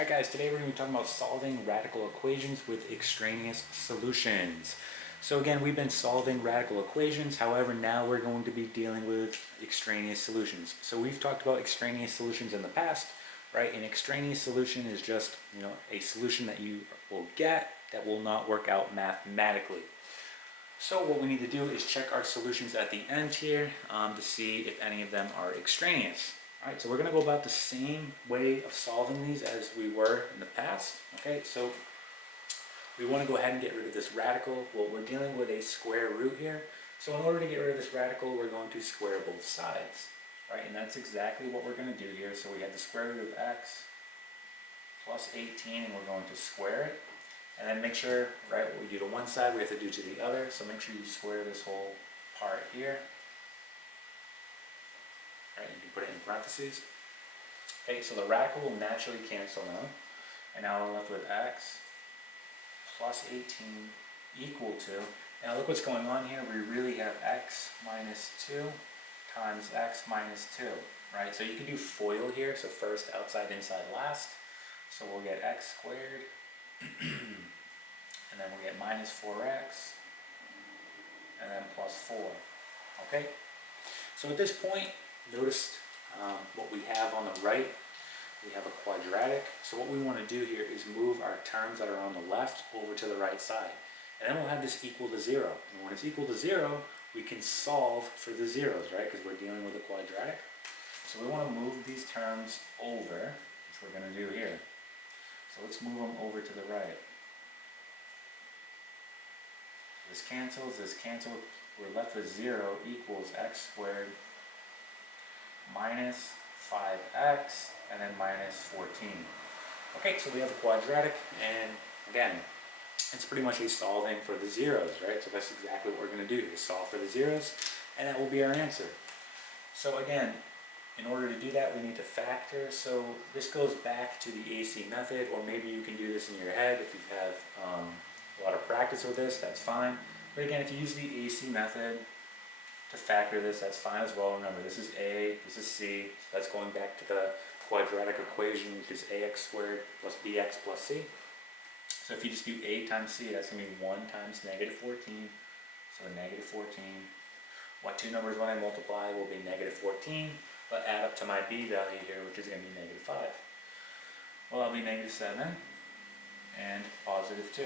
Alright guys, today we're going to be talking about solving radical equations with extraneous solutions. So again, we've been solving radical equations, however now we're going to be dealing with extraneous solutions. So we've talked about extraneous solutions in the past, right? An extraneous solution is just, a solution that you will get that will not work out mathematically. So what we need to do is check our solutions at the end here to see if any of them are extraneous. Alright, so we're going to go about the same way of solving these as we were in the past. Okay, so we want to go ahead and get rid of this radical. Well, we're dealing with a square root here. So in order to get rid of this radical, we're going to square both sides. Right, and that's exactly what we're going to do here. So we have the square root of x plus 18, and we're going to square it. And then make sure, right, what we do to one side, we have to do to the other. So make sure you square this whole part here. Right, you can put it in parentheses. Okay, so the radical will naturally cancel now. And now we're left with x plus 18 equal to, now look what's going on here. We really have x minus 2 times x minus 2. Right, so you can do FOIL here. So first, outside, inside, last. So we'll get x squared. And then we'll get minus 4x. And then plus 4. Okay, so at this point, notice what we have on the right. We have a quadratic. So what we want to do here is move our terms that are on the left over to the right side. And then we'll have this equal to 0. And when it's equal to 0, we can solve for the zeros, right? Because we're dealing with a quadratic. So we want to move these terms over, which we're going to do here. So let's move them over to the right. This cancels, we're left with 0 equals x squared minus 5x and then minus 14. Okay, so we have a quadratic, and again, it's pretty much a solving for the zeros, right? So that's exactly what we're going to do, is solve for the zeros, and that will be our answer. So again, in order to do that, we need to factor. So this goes back to the AC method, or maybe you can do this in your head if you have a lot of practice with this, that's fine. But again, if you use the AC method to factor this, that's fine as well. Remember, this is A, this is C, so that's going back to the quadratic equation, which is ax squared plus bx plus c. So if you just do A times C, that's going to be 1 times negative 14, so negative 14. What two numbers when I multiply will be negative 14, but add up to my b value here, which is going to be negative 5. Well, that'll be negative 7 and positive 2.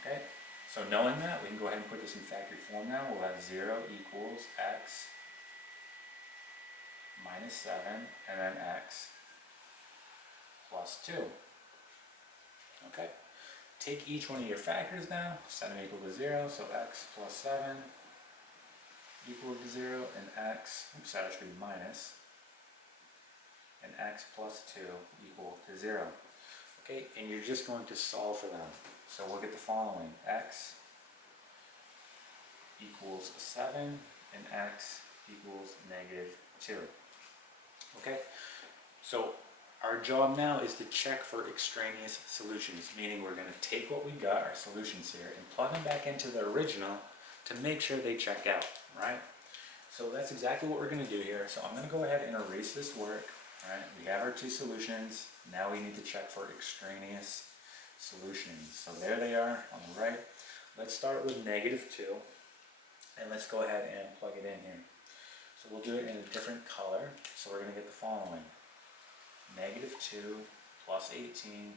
Okay? So knowing that, we can go ahead and put this in factored form now. We'll have 0 equals x minus 7 and then x plus 2. Okay? Take each one of your factors now. Set them equal to 0, so x plus 7 equal to 0 and x, oops, that should be minus, and x plus 2 equal to 0. Okay, and you're just going to solve for them. So we'll get the following. X equals 7 and x equals negative 2. Okay, so our job now is to check for extraneous solutions, meaning we're going to take what we got, our solutions here, and plug them back into the original to make sure they check out, right? So that's exactly what we're going to do here. So I'm going to go ahead and erase this work. Right, we have our two solutions. Now we need to check for extraneous solutions. So there they are on the right. Let's start with negative 2, and let's go ahead and plug it in here. So we'll do it in a different color. So we're going to get the following. Negative 2 plus 18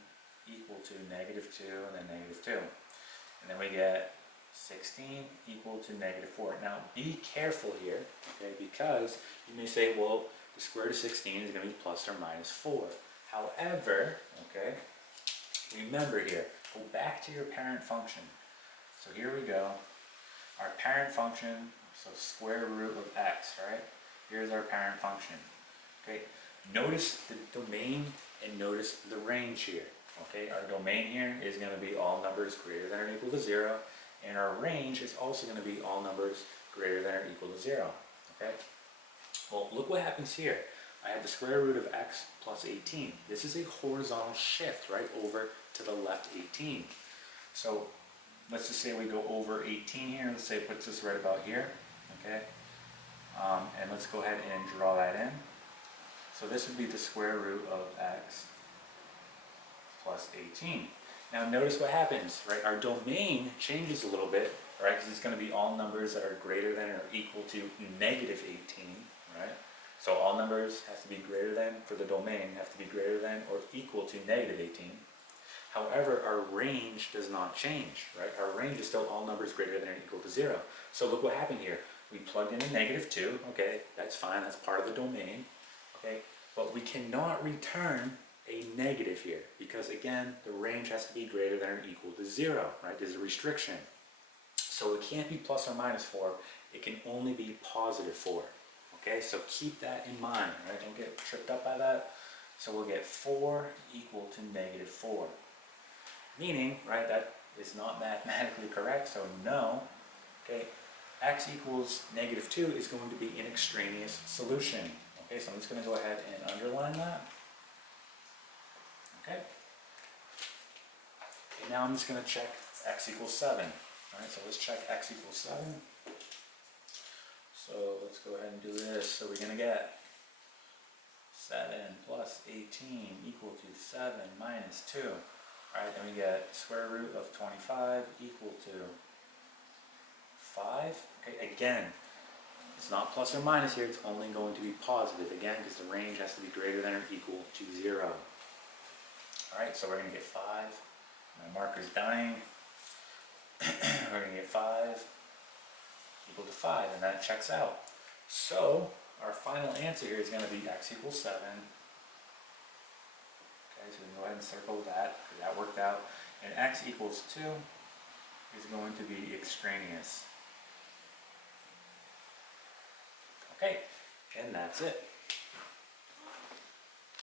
equal to negative 2 and then negative 2. And then we get 16 equal to negative 4. Now be careful here, okay, because you may say, well, the square root of 16 is going to be plus or minus 4. However, okay, remember here, go back to your parent function. So here we go. Our parent function, so square root of x, right? Here's our parent function. Okay, notice the domain and notice the range here. Okay, our domain here is going to be all numbers greater than or equal to 0, and our range is also going to be all numbers greater than or equal to 0. Okay. Well, look what happens here. I have the square root of x plus 18. This is a horizontal shift, right, over to the left 18. So let's just say we go over 18 here. Let's say it puts us right about here, okay? And let's go ahead and draw that in. So this would be the square root of x plus 18. Now notice what happens, right? Our domain changes a little bit, right? Because it's going to be all numbers that are greater than or equal to negative 18, right? So all numbers have to be greater than, for the domain, have to be greater than or equal to negative 18. However, our range does not change, right? Our range is still all numbers greater than or equal to 0. So look what happened here. We plugged in a negative 2, okay, that's fine, that's part of the domain, okay? But we cannot return a negative here because, again, the range has to be greater than or equal to 0, right? There's a restriction. So it can't be plus or minus 4, it can only be positive 4, okay? So keep that in mind, right? Don't get tripped up by that. So we'll get 4 equal to negative 4. Meaning, right, that is not mathematically correct, so no, okay? X equals negative 2 is going to be an extraneous solution. Okay, so I'm just going to go ahead and underline that. Okay. Okay, now I'm just going to check x equals 7. Alright, so let's check x equals 7. So let's go ahead and do this. So we're going to get 7 plus 18 equal to 7 minus 2. Alright, then we get square root of 25 equal to 5. Okay, again, it's not plus or minus here, it's only going to be positive, again, because the range has to be greater than or equal to 0. Alright, so we're going to get 5. My marker's dying. We're going to get 5 equal to 5, and that checks out. So, our final answer here is going to be x equals 7. Okay, so we can go ahead and circle that, because that worked out. And x equals 2 is going to be extraneous. Okay, and that's it.